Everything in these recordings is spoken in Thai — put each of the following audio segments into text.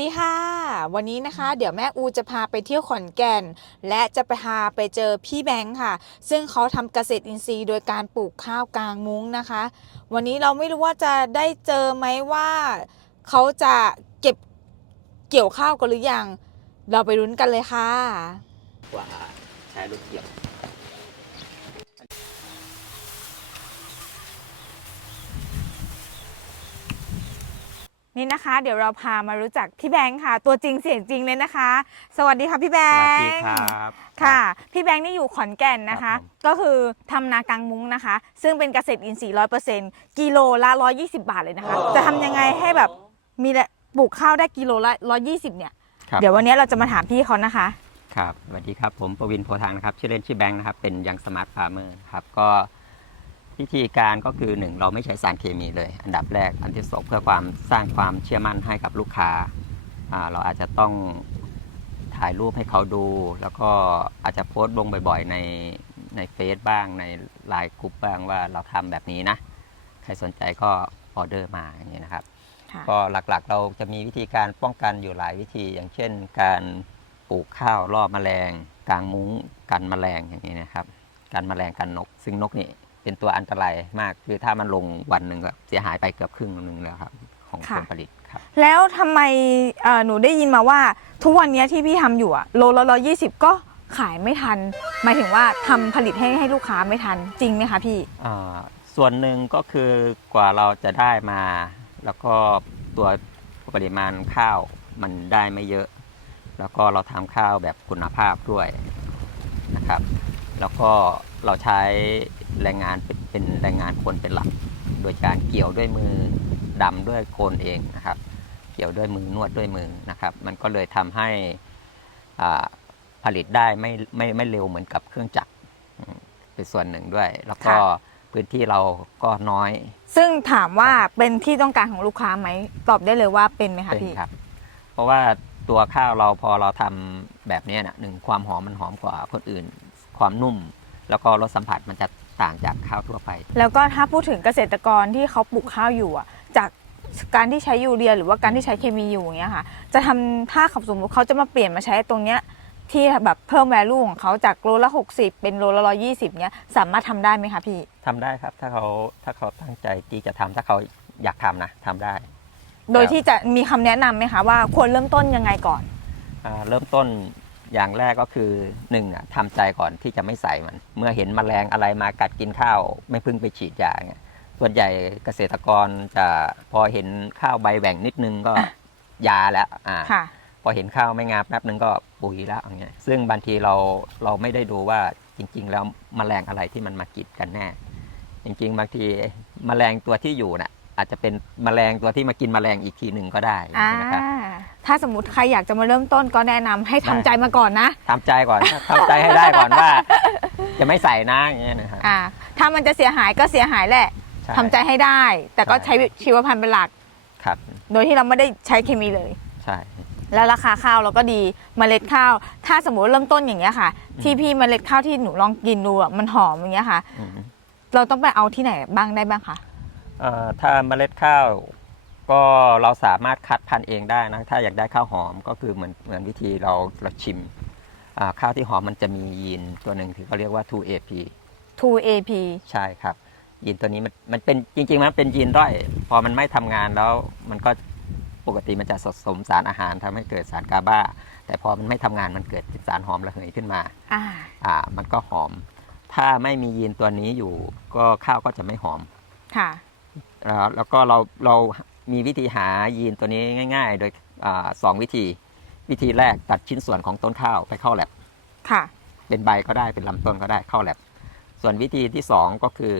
ดีค่ะ วันนี้นะคะเดี๋ยวแม่อูจะพาไปเที่ยวขอนแก่น และจะไปพาไปเจอพี่แบงค์ค่ะ ซึ่งเขาทำเกษตรอินทรีย์โดยการปลูกข้าวกลางมุ้งนะคะ วันนี้เราไม่รู้ว่าจะได้เจอไหมว่าเขาจะเก็บเกี่ยวข้าวกันหรือยัง เราไปรุ้นกันเลยค่ะว่าใช้รถเกี่ยว นี่นะคะ เดี๋ยวเราพามารู้จักพี่แบงค์ค่ะ ตัวจริงเสียงจริงเลยนะคะ สวัสดีค่ะพี่แบสงวัสค์ดีครับ ค่ะ พี่แบงค์นี่อยู่ขอนแก่นนะคะครับผม ก็คือทำนากลางมุ้งนะคะ ซึ่งเป็นเกษตรอินทรีย์ร้อยเปอร์เซ็นต์กิโลละร้อยี่สิบาทเลยนะคะ จะทำยังไงให้แบบมีละปลูกข้าวได้กิโลละร้อยี่สิบเนี่ย ครับเดี๋ยววันนี้เราจะมาถามพี่เขานะคะ ครับสวัสดีครับผมประวินโพธางนะครับชื่อเล่นชื่อแบงค์นะครับเป็นยังสมาร์ทฟาร์มเมอร์ครับก็ วิธีการก็คือหนึ่งเราไม่ใช้สารเคมีเลย อันดับแรกอันที่สองเพื่อความสร้างความเชื่อมั่นให้กับลูกค้าอ่าเราอาจจะต้องถ่ายรูปให้เขาดู แล้วก็อาจจะโพสต์ลงบ่อยๆ ในในเฟซบ้างในไลน์กลุ่มบ้างว่าเราทำแบบนี้นะ ใครสนใจก็ออเดอร์มาอย่างนี้นะครับค่ะก็หลักๆเราจะมีวิธีการป้องกันอยู่หลายวิธี อย่างเช่น การปลูกข้าวล่อแมลง กางมุ้งกันแมลงอย่างนี้นะครับ กันแมลงกันนก ซึ่งนกนี่ เป็นตัวอันตรายมากคือถ้ามันลงวันหนึ่งก็เสียหายไปเกือบครึ่งหนึ่งเลยครับ ของค่ะผลผลิตครับ แล้วทำไมเอ่อหนูได้ยินมาว่า ทุกวันนี้ที่พี่ทำอยู่อะโลละร้อยี่สิบก็ขายไม่ทัน หมายถึงว่าทำผลิตให้ให้ลูกค้าไม่ทันจริงไหมคะพี่ อ่าส่วนหนึ่งก็คือกว่าเราจะได้มา แล้วก็ตัวปริมาณข้าวมันได้ไม่เยอะ แล้วก็เราทำข้าวแบบคุณภาพด้วยนะครับ แล้วก็เราใช้ แรงงานเป็นเป็นแรงงานคนเป็นหลัก โดยการเกี่ยวด้วยมือดำด้วยโคนเองนะครับ เกี่ยวด้วยมือนวดด้วยมือนะครับ มันก็เลยทำให้อ่าผลิตได้ไม่ไม่ไม่เร็วเหมือนกับเครื่องจักรอืมเป็นส่วนหนึ่งด้วย แล้วก็ค่ะพื้นที่เราก็น้อย ซึ่งถามว่าเป็นที่ต้องการของลูกค้าไหมตอบได้เลยว่าเป็นไหมคะเป็นพี่ครับ เพราะว่าตัวข้าวเราพอเราทำแบบเนี้ยนะหนึ่งความหอมมันหอมกว่าคนอื่น ความนุ่ม แล้วก็รสสัมผัสมันจะ ต่างจากข้าวทั่วไป แล้วก็ถ้าพูดถึงเกษตรกรที่เขาปลูกข้าวอยู่อะจากการที่ใช้ยูเรีย หรือว่าการที่ใช้เคมีอยู่อย่างเงี้ยค่ะ จะทำถ้าขับสมมติเขาจะมาเปลี่ยนมาใช้ตรงเนี้ยที่แบบเพิ่มแวลูของเขาจากโลละ 60 เป็นโลละร้อยี่สิบเนี้ยสามารถทำได้ไหมคะพี่ทำได้ครับถ้าเขาถ้าเขาตั้งใจที่จะทำถ้าเขาอยากทำนะทำได้ โดยที่จะมีคำแนะนำไหมคะว่าควรเริ่มต้นยังไงก่อนอ่าเริ่มต้น อย่างแรกก็คือหนึ่งอะทำใจก่อนที่จะไม่ใส่มัน เมื่อเห็นแมลงอะไรมากัดกินข้าว ไม่พึ่งไปฉีดยาเงี้ยส่วนใหญ่เกษตรกรจะพอเห็นข้าวใบแหว่งนิดนึงก็ยาแล้วอ่าค่ะพอเห็นข้าวไม่งามแป๊บนึงก็ปุ๋ยแล้วอย่างเงี้ยซึ่งบางทีเราเราไม่ได้ดูว่าจริง ๆ แล้วแมลงอะไรที่มันมากินกันแน่ จริง ๆ บางทีแมลงตัวที่อยู่น่ะอาจจะเป็นแมลงตัวที่มากินแมลงอีกทีหนึ่งก็ได้อ่านะครับ ถ้าสมมติใครอยากจะมาเริ่มต้นก็แนะนำให้ทำใจมาก่อนนะทำใจก่อน ทำใจให้ได้ก่อนว่า จะไม่ใส่นะอย่างเงี้ยนะครับอ่าถ้ามันจะเสียหายก็เสียหายแหละช่ ทำใจให้ได้ แต่ก็ใช่ใช้ชีวพันธุ์เป็นหลัก ครับโดยที่เราไม่ได้ใช้เคมีเลย ใช่ แล้วราคาข้าวเราก็ดีเมล็ดข้าว ถ้าสมมติเริ่มต้นอย่างเงี้ยค่ะอืมที่พี่เมล็ดข้าวที่หนูลองกินดูอะมันหอมอย่างเงี้ยค่ะ อืมเราต้องไปเอาที่ไหนบ้างได้บ้างคะ เอ่อถ้าเมล็ดข้าว ก็เราสามารถคัดพันธุ์เองได้นะถ้าอยากได้ข้าวหอมก็คือเหมือนเหมือนวิธีเราเราชิมอ่าข้าวที่หอมมันจะมียีนตัวหนึ่งที่เขาเรียกว่า 2AP 2AP ใช่ครับ ยีนตัวนี้มันมันเป็นจริงๆมันเป็นยีนด้อย พอมันไม่ทำงานแล้วมันก็ปกติมันจะสะสมสารอาหารทำให้เกิดสารกาบาแต่พอมันไม่ทำงานมันเกิดเป็นสารหอมระเหยขึ้นมาอ่าอ่ามันก็หอม ถ้าไม่มียีนตัวนี้อยู่ก็ข้าวก็จะไม่หอมค่ะอ่าแล้วก็เราเรา มีวิธีหายีนตัวนี้ง่าย ๆ โดยอาสองวิธี วิธีแรกตัดชิ้นส่วนของต้นข้าวไปเข้าแลบค่ะ เป็นใบก็ได้เป็นลำต้นก็ได้เข้าแลบส่วนวิธีที่สองก็คือ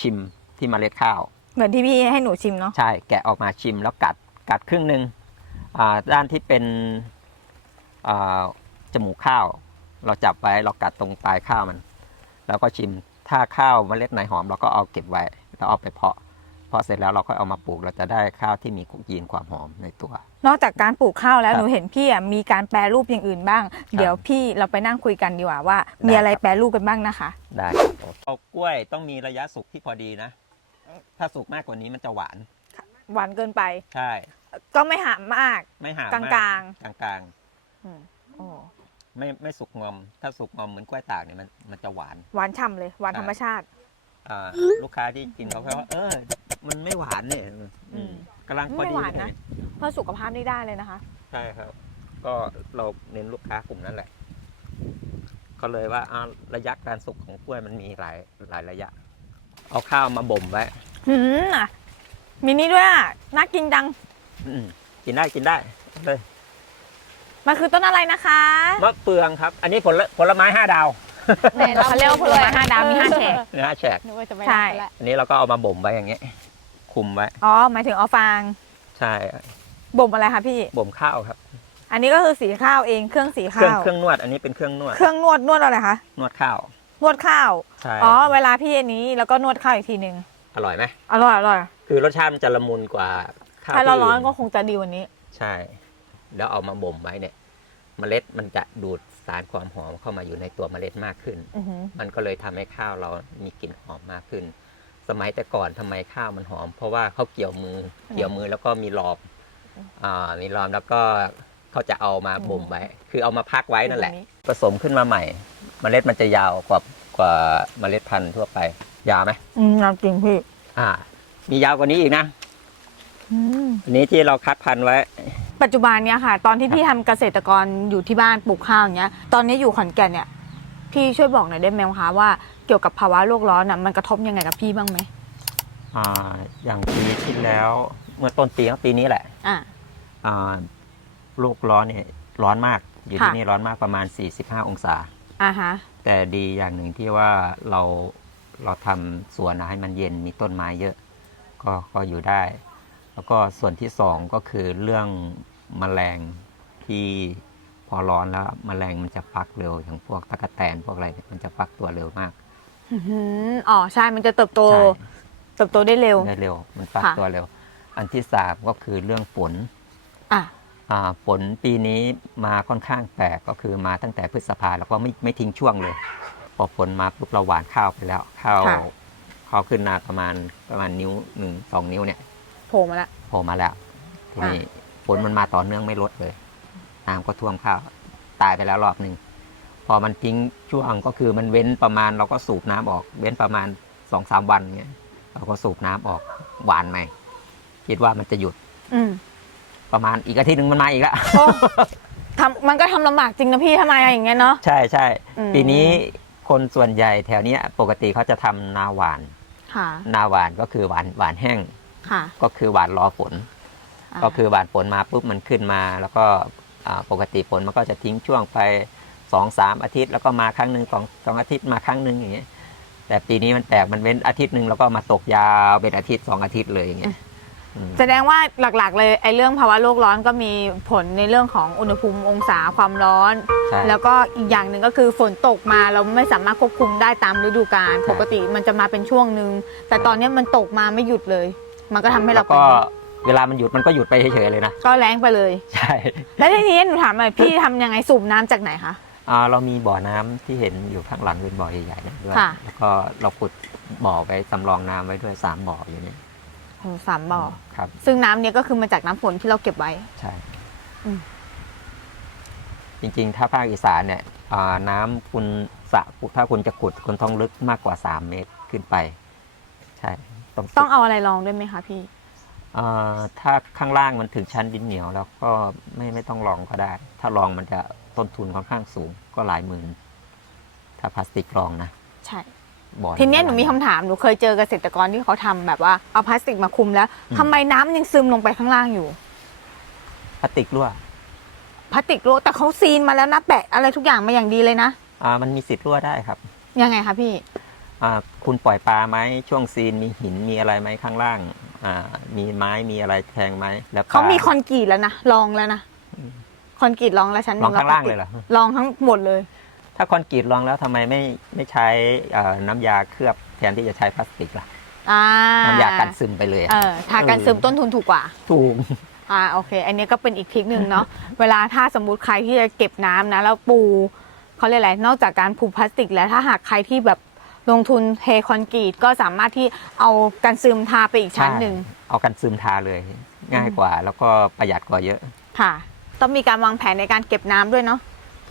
ชิมที่เมล็ดข้าว เหมือนที่พี่ให้หนูชิมเนาะใช่แกะออกมาชิมแล้วกัดกัดครึ่งหนึ่งอ่าด้านที่เป็นอ่าจมูกข้าว เราจับไว้เรากัดตรงปลายข้าวมัน แล้วก็ชิมถ้าข้าวเมล็ดไหนหอมเราก็เอาเก็บไว้แล้วเอาไปเพาะ เพาะเสร็จแล้วเราก็เอามาปลูกเราจะได้ข้าวที่มียีนความหอมในตัว นอกจากการปลูกข้าวแล้วครับหนูเห็นพี่อะมีการแปรรูปอย่างอื่นบ้าง เดี๋ยวพี่เราไปนั่งคุยกันดีกว่าว่า มีอะไรได้ครับ แปรรูปกันบ้างนะคะ ได้ครับเอากล้วยต้องมีระยะสุกที่พอดีนะ ถ้าสุกมากกว่านี้มันจะหวานหวานเกินไป ใช่ ก็ไม่หามมาก ไม่ห่างกลางมกลางกลางกลางๆอืมโอ้ๆไม่ไม่สุกงอม ถ้าสุกงอมเหมือนกล้วยตากเนี่ยมันมันจะหวาน หวานฉ่ำเลยหวานใช่ธรรมชาติ อ่าลูกค้าที่กินเขาแค่ว่าเออ มันไม่หวานเนี่ยอืม กำลังพอไม่ดีหวานนะเลยเพื่อสุขภาพนี่ได้เลยนะคะ ใช่ครับ ก็เราเน้นลูกค้ากลุ่มนั้นแหละ ก็เลยว่าอ้าวระยะการสุกของกล้วยมันมีหลายหลายระยะ เอาข้าวมาบ่มไว้ หืมอะมีนี่ด้วยอะน่ากินจัง อืมกินได้กินได้เลยมันคือต้นอะไรนะคะมะเฟืองครับ อันนี้ผลผลไม้ห้าดาวเขาเรียกว่าผลไม้ห้าดาวมีห้าแฉกเนื้อแฉกนึกว่าจะไม่ใช่รับแล้วอันนี้เราก็เอามาบ่มไว้อย่างเงี้ย คุมไว้ อ๋อหมายถึงเอาฟางใช่บ่มอะไรคะพี่ บ่มข้าวครับ อันนี้ก็คือสีข้าวเองเครื่องสีเครื่องข้าว เครื่องนวดอันนี้เป็นเครื่องนวด เครื่องนวดนวดอะไรคะ นวดข้าวนวดข้าว ใช่อ๋อเวลาพี่อันนี้แล้วก็นวดข้าวอีกทีหนึ่งอร่อยไหมอร่อยอร่อยคือรสชาติมันจะละมุนกว่าข้าวถ้าเราที่ร้อนอื่ก็คงจะดีกวันนี้ ใช่ แล้วเอามาบ่มไว้เนี่ย เมล็ดมันจะดูดสารความหอมเข้ามาอยู่ในตัวเมล็ดมากขึ้น อือหือมันก็เลยทำให้ข้าวเรามีกลิ่นหอมมากขึ้น สมัยแต่ก่อนทำไมข้าวมันหอม เพราะว่าเขาเกี่ยวมือเกี่ยวมือแล้วก็มีรอบอ่ามีรอบแล้วก็เขาจะเอามาบ่มไว้ คือเอามาพักไว้นั่นแหละ ผสมขึ้นมาใหม่ เมล็ดมันจะยาวกว่ากว่าเมล็ดพันธุ์ทั่วไป ยาวไหมอืมน้ำจริงพี่อ่า มียาวกว่านี้อีกนะอืมอันนี้ที่เราคัดพันธุ์ไว้ ปัจจุบันเนี้ยค่ะ ตอนที่พี่ทำเกษตรกรอยู่ที่บ้านปลูกข้าวอย่างเงี้ย ตอนนี้อยู่ขอนแก่นเนี่ยพี่ช่วยบอกหน่อยได้ไหมคะว่าเกี่ยวกับภาวะโลกร้อนน่ะมันกระทบยังไงกับพี่บ้างไหมอ่าอย่างปีที่แล้ว เมื่อต้นปีของปีนี้แหละอ่า อ่าโลกร้อนเนี่ยร้อนมาก อยู่ที่ค่ะ นี่ร้อนมากประมาณ 45 องศา อ่าฮะแต่ดีอย่างหนึ่งที่ว่าเราเราทำสวนนะให้มันเย็นมีต้นไม้เยอะ ก็ก็อยู่ได้ แล้วก็ส่วนที่สองก็คือเรื่องมแมลงที่พอร้อนแล้วมแมลงมันจะฟักเร็วอย่างพวกตะกแตนพวกอะไรเนี่ยมันจะฟักตัวเร็วมาก อือหืออ๋อใช่มันจะเติบโต ใช่ เติบโตได้เร็ว ได้เร็ว มันฟักค่ะ ตัวเร็ว อันที่สามก็คือเรื่องฝนอะอ่าฝนปีนี้มาค่อนข้างแปลกก็คือมาตั้งแต่พฤษภาแล้วก็ไม่ไม่ทิ้งช่วงเลย พอฝนมาปุ๊บเราหว่านข้าวไปแล้วข้าวค่ะข้าวขึ้นนาประมาณประมาณนิ้วหนึ่งสองนิ้วเนี่ย โผล่มาละ โผล่มาแล้วทีนี้ฝนมันมาต่อเนื่องไม่ลดเลยน้ำก็ท่วมข้าวตายไปแล้วรอบหนึ่งพ อมันทิ้งช่วงก็คือมันเว้นประมาณเราก็สูบน้ำออก เว้นประมาณสองสามวันเนี่ยเราก็สูบน้ำออกหวานใหม่คิดว่ามันจะหยุด อืมประมาณอีกอาทิตย์หนึ่งมันมาอีกแล้วโอ้ทำมันก็ทำลำบากจริงนะพี่ทำไมอะอย่างเงี้ยเนาะใช่ใช่อืมปีนี้คนส่วนใหญ่แถวเนี้ย ปกติเขาจะทำนาหวานค่ะนาหวานก็คือหวานหวานแห้งค่ะก็คือหวานรอฝนาก็คือหวานฝนมาปุ๊บมันขึ้นมา แล้วก็อ่าปกติฝนมันก็จะทิ้งช่วงไป สองสามอาทิตย์แล้วก็มาครั้งหนึ่งสองสองอาทิตย์มาครั้งหนึ่งอย่างเงี้ยแต่ปีนี้มันแปลกมันเว้นอาทิตย์หนึ่งแล้วก็มาตกยาวเป็นอาทิตย์สองอาทิตย์เลยอย่างเงี้ยอืมแสดงว่าหลักๆ เลยไอ้เรื่องภาวะโลกร้อนก็มีผลในเรื่องของอุณหภูมิองศาความร้อนใช่แล้วก็อีกอย่างหนึ่งก็คือฝนตกมาเราไม่สามารถควบคุมได้ตามฤดูกาลใช่ปกติมันจะมาเป็นช่วงหนึ่งแต่ตอนเนี้ยมันตกมาไม่หยุดเลย มันก็ทำให้เราแล้วก็เป็นเวลามันหยุดมันก็หยุดไปเฉยๆเลยนะก็แรงไปเลย ใช่ แล้วทีนี้หนูถามหน่อยพี่ทำยังไงสูบน้ำจากไหนคะ อ่าเรามีบ่อน้ำที่เห็นอยู่ข้างหลังเป็นบ่อใหญ่ๆเนยด้วยค่ะ แล้วก็เราขุดบ่อไว้จำลองน้ำไว้ด้วยสามบ่ออยู่เนี่ยโอ้สามบ่อ ครับ ซึ่งน้ำเนี้ยก็คือมาจากน้ำฝนที่เราเก็บไว้ ใช่อืม จริงๆ ถ้าภาคอีสานเนี่ยอ่าน้ำคุณสระถ้าคุณจะขุดคุณต้องลึกมากกว่า 3 เมตรขึ้นไป ใช่ต้องต้องเอาอะไรรองด้วยไหมคะพี่อ่า ถ้าข้างล่างมันถึงชั้นดินเหนียว แล้วก็ไม่ไม่ต้องลองก็ได้ ถ้าลองมันจะต้นทุนค่อนข้างสูงก็หลายหมื่น ถ้าพลาสติกลองนะ ใช่บ่อทีเนี้ยหนูมีคำำถาม หนูเคยเจอเกษตรกรที่เขาทำแบบว่าเอาพลาสติกมาคลุมแล้วอืมทำไมน้ำยังซึมลงไปข้างล่างอยู่ พลาสติกรั่ว พลาสติกรั่วแต่เขาซีนมาแล้วนะแปะอะไรทุกอย่างมาอย่างดีเลยนะ อ่า มันมีสิทธิ์รั่วได้ครับ ยังไงคะพี่อ่า คุณปล่อยปลาไหมช่วงซีนมีหินมีอะไรไหมข้างล่าง อ่า มีไม้มีอะไรแทงไหมแล้วปลเขามีคอนกรีตแล้วนะลองแล้วนะอืมคอนกรีตลองแล้วชั้นหลองนึ่ข้างล่างเลยเหรอลองทั้งหมดเลย ถ้าคอนกรีตลองแล้วทำไมไม่ไม่ใช้เอ่อน้ำยาเคลือบแทนที่จะใช้พลาสติกล่ะอ่าน้ำยากันซึมไปเลยเออะอทากันซึมต้นทุนถูกกว่าถูกอ่าโอเค อันนี้ก็เป็นอีกทริคหนึ่งเนาะเวลาถ้าสมมุติใครที่จะเก็บน้ำนะแล้วปูเขาเรียกอะไรนอกจากการผูกพลาสติกแล้วถ้าหากใครที่แบบ ลงทุนเทคอนกรีตก็สามารถที่เอากันซึมทาไปอีกชั้นหนึ่ง เอากันซึมทาเลย ง่ายกว่า แล้วก็ประหยัดกว่าเยอะ ค่ะ ต้องมีการวางแผนในการเก็บน้ำด้วยเนาะ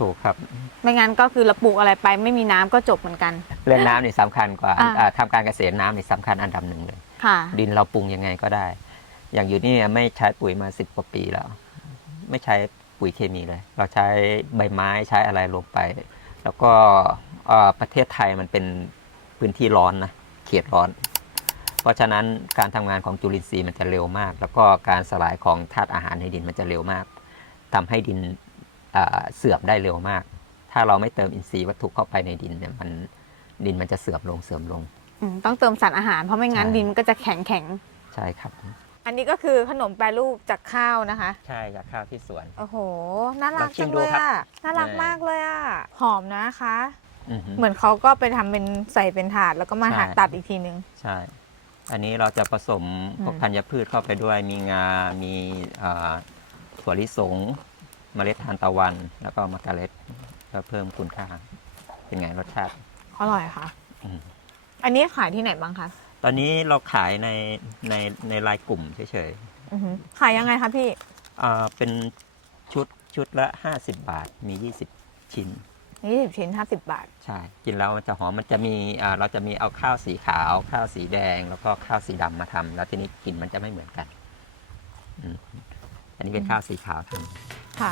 ถูกครับ ไม่งั้นก็คือเราปลูกอะไรไปไม่มีน้ำก็จบเหมือนกัน เรื่องน้ำนี่สำคัญกว่าอ่าอ่าทำการเกษตรน้ำนี่สำคัญอันดับหนึ่งเลยค่ะดินเราปรุงยังไงก็ได้ อย่างอยู่นี่ไม่ใช้ปุ๋ยมาสิบกว่าปีแล้ว ไม่ใช้ปุ๋ยเคมีเลย เราใช้ใบไม้ใช้อะไรลงไป แล้วก็เอ่อประเทศไทยมันเป็น พื้นที่ร้อนนะเขตร้อน เพราะฉะนั้นการทำงานของจุลินทรีย์มันจะเร็วมาก แล้วก็การสลายของธาตุอาหารในดินมันจะเร็วมากทำให้ดินเอ่อเสื่อมได้เร็วมาก ถ้าเราไม่เติมอินทรีย์วัตถุเข้าไปในดินเนี่ยมันดินมันจะเสื่อมลงเสื่อมลงอืมต้องเติมสารอาหารเพราะไม่งั้นใช่ดินมันก็จะแข็งแข็งใช่ครับๆอันนี้ก็คือขนมแปรรูปจากข้าวนะคะ ใช่จากข้าวที่สวน โอ้โห น่ารักลองชิจัมงดูเลยครับอะน่ารักเออมากเลยอะหอมนะคะ อือฮึ เหมือนเขาก็ไปทำเป็นใส่เป็นถาดแล้วก็มาใช่หาตัดอีกทีนึง ใช่ อันนี้เราจะผสมพวกอืม ธัญพืชเข้าไปด้วย มีงา มีอ่าถั่วลิสง เมล็ดทานตะวัน แล้วก็มะกะเล็ดเพื่อเพิ่มคุณค่า เป็นไงรสชาติ อร่อยค่ะ อืม อันนี้ขายที่ไหนบ้างคะตอนนี้เราขายในในในรายกลุ่มเฉยอือหือขายยังไงคะพี่ ๆอ่าเป็นชุดชุดละ 50 บาท มี 20 ชิ้น ยี่สิบชิ้นห้าสิบบาท ใช่กินแล้วมันจะหอมมันจะมีอ่าเราจะมีเอาข้าวสีขาว ข้าวสีแดง แล้วก็ข้าวสีดำมาทำแล้วทีนี้กลิ่นมันจะไม่เหมือนกันอืมอันนี้เป็นข้าวสีขาวทำ ค่ะ